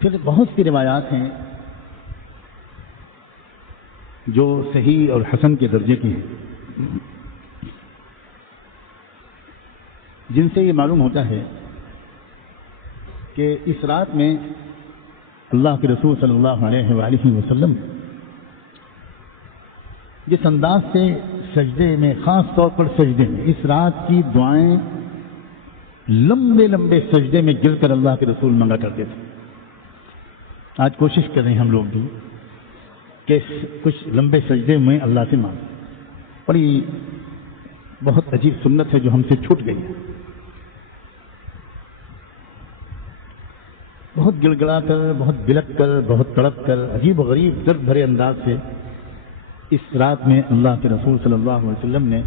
پھر بہت سی روایات ہیں جو صحیح اور حسن کے درجے کی ہیں، جن سے یہ معلوم ہوتا ہے کہ اس رات میں اللہ کے رسول صلی اللہ علیہ وآلہ وسلم جس انداز سے سجدے میں، خاص طور پر سجدے میں، اس رات کی دعائیں لمبے لمبے سجدے میں گر کر اللہ کے رسول مانگا کرتے تھے۔ آج کوشش کر رہے ہیں ہم لوگ بھی کہ کچھ لمبے سجدے میں اللہ سے مانگیں، اور یہ بہت عجیب سنت ہے جو ہم سے چھوٹ گئی ہے۔ بہت گڑ گڑا کر، بہت بلک کر، بہت تڑپ کر، عجیب و غریب درد بھرے انداز سے اس رات میں اللہ کے رسول صلی اللہ علیہ وسلم نے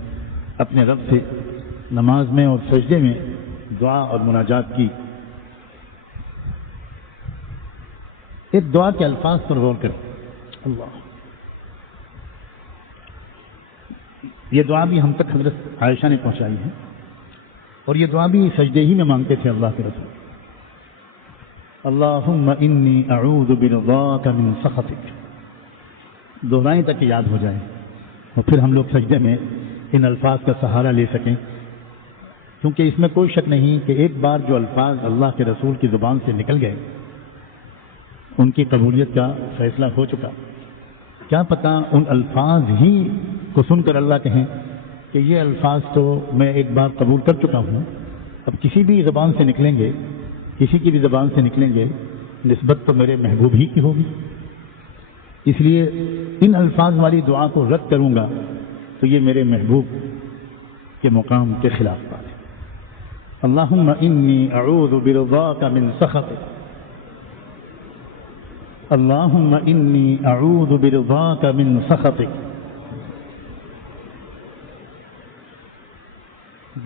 اپنے رب سے نماز میں اور سجدے میں دعا اور مناجات کی۔ ایک دعا کے الفاظ پر غور کریں۔ اللہ، یہ دعا بھی ہم تک حضرت عائشہ نے پہنچائی ہے، اور یہ دعا بھی سجدے ہی میں مانگتے تھے اللہ کے رسول۔ اللہم انی اعوذ برضاک من سخطک، دہرائیں تک یاد ہو جائے اور پھر ہم لوگ سجدے میں ان الفاظ کا سہارا لے سکیں، کیونکہ اس میں کوئی شک نہیں کہ ایک بار جو الفاظ اللہ کے رسول کی زبان سے نکل گئے ان کی قبولیت کا فیصلہ ہو چکا۔ کیا پتہ ان الفاظ ہی کو سن کر اللہ کہیں کہ یہ الفاظ تو میں ایک بار قبول کر چکا ہوں، اب کسی بھی زبان سے نکلیں گے، کسی کی بھی زبان سے نکلیں گے، نسبت تو میرے محبوب ہی کی ہوگی، اس لیے ان الفاظ والی دعا کو رد کروں گا تو یہ میرے محبوب کے مقام کے خلاف بات ہے۔ اللہم انی اعوذ برضاک من سخطک، اللہم انی اعوذ برضاک من سخطک۔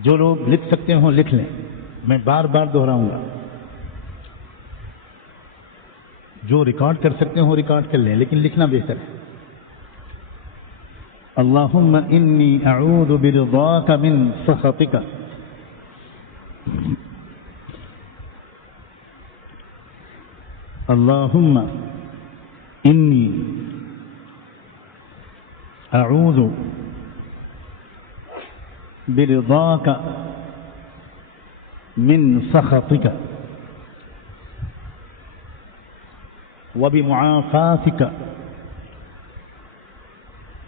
جو لوگ لکھ سکتے ہوں لکھ لیں، میں بار بار دہراؤں گا۔ جو ریکارڈ کر سکتے ہوں ریکارڈ کر لیں، لیکن لکھنا بہتر ہے۔ اللہم انی اعوذ برضاک من سخطک، اللہم انی اعوذ برضاک من سخطک وبمعافاتك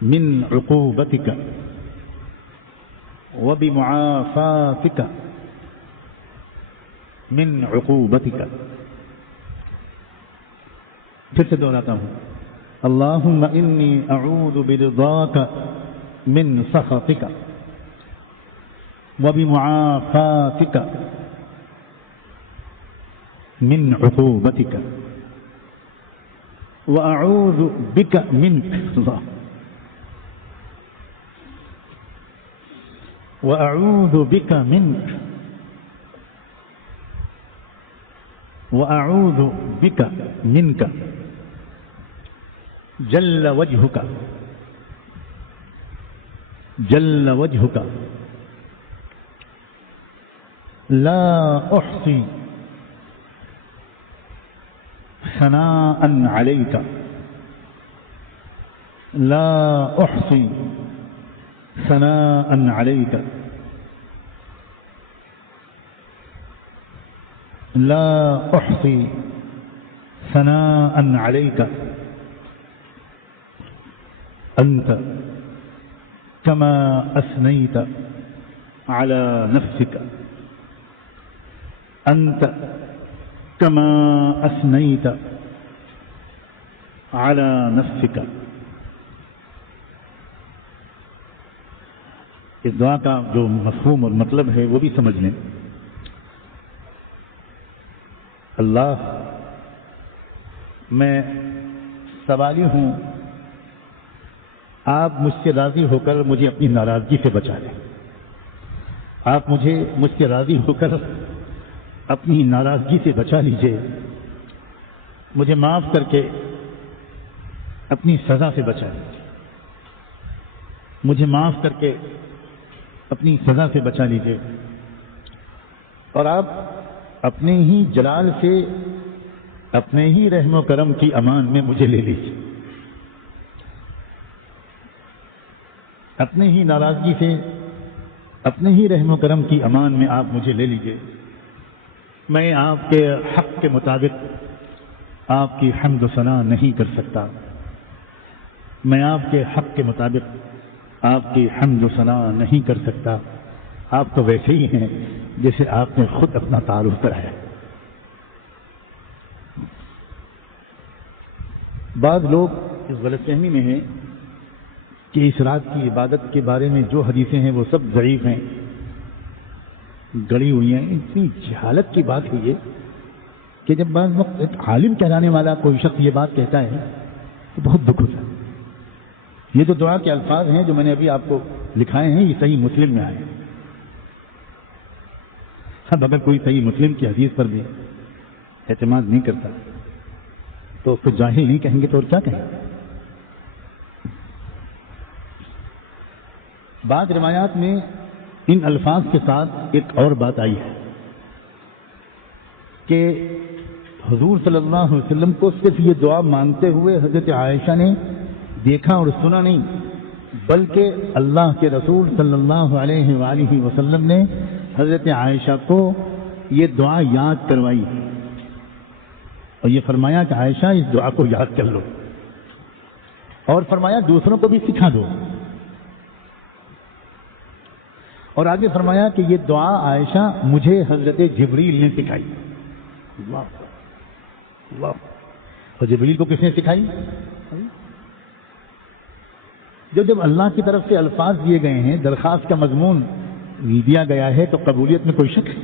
من عقوبتك وبمعافاتك من عقوبتك۔ پھر سے دہراتا ہوں، اللہم انی اعوذ برضاک من سخطک وبمعافاتك من عقوبتك وأعوذ بك منك، الله، وأعوذ بك منك، وأعوذ بك منك جل وجهك، جل وجهك لا أحصي ثناء عليك، لا أحصي ثناء عليك، لا أحصي ثناء عليك، أنت كما أثنيت على نفسك، أنت كما أثنيت على نفسك۔ اس دعا کا جو مفہوم اور مطلب ہے وہ بھی سمجھ لیں۔ اللہ، میں سوالی ہوں، آپ مجھ سے راضی ہو کر مجھے اپنی ناراضگی سے بچا لیں۔ آپ مجھ سے راضی ہو کر اپنی ناراضگی سے بچا لیجئے، مجھے معاف کر کے اپنی سزا سے بچا لیجئے، مجھے معاف کر کے اپنی سزا سے بچا لیجئے، اور آپ اپنے ہی جلال سے اپنے ہی رحم و کرم کی امان میں مجھے لے لیجیے، اپنے ہی ناراضگی سے، اپنے ہی رحم و کرم کی امان میں آپ مجھے لے لیجیے۔ میں آپ کے حق کے مطابق آپ کی حمد و ثنا نہیں کر سکتا، میں آپ کے حق کے مطابق آپ کی حمد و ثنا نہیں کر سکتا۔ آپ تو ویسے ہی ہیں جیسے آپ نے خود اپنا تعارف کرایا۔ بعض لوگ اس غلط فہمی میں ہیں کہ اس رات کی عبادت کے بارے میں جو حدیثیں ہیں وہ سب ضعیف ہیں، گڑی ہوئی ہیں۔ اتنی جہالت کی بات ہے یہ کہ جب بعض وقت ایک عالم کہلانے والا کوئی شخص یہ بات کہتا ہے تو بہت دکھ ہوتا ہے۔ یہ جو دعا کے الفاظ ہیں جو میں نے ابھی آپ کو لکھائے ہیں، یہ صحیح مسلم میں آئے ہیں۔ اب اگر کوئی صحیح مسلم کی حدیث پر بھی اعتماد نہیں کرتا تو اس کو جاہل نہیں کہیں گے تو اور کیا کہیں؟ بعض روایات میں ان الفاظ کے ساتھ ایک اور بات آئی ہے کہ حضور صلی اللہ علیہ وسلم کو صرف یہ دعا مانگتے ہوئے حضرت عائشہ نے دیکھا اور سنا نہیں، بلکہ اللہ کے رسول صلی اللہ علیہ وآلہ وسلم نے حضرت عائشہ کو یہ دعا یاد کروائی اور یہ فرمایا کہ عائشہ اس دعا کو یاد کر لو، اور فرمایا دوسروں کو بھی سکھا دو، اور آگے فرمایا کہ یہ دعا عائشہ مجھے حضرت جبریل نے سکھائی۔ اللہ اللہ، اور جبریل کو کس نے سکھائی؟ جب اللہ کی طرف سے الفاظ دیے گئے ہیں، درخواست کا مضمون دیا گیا ہے تو قبولیت میں کوئی شک ہے؟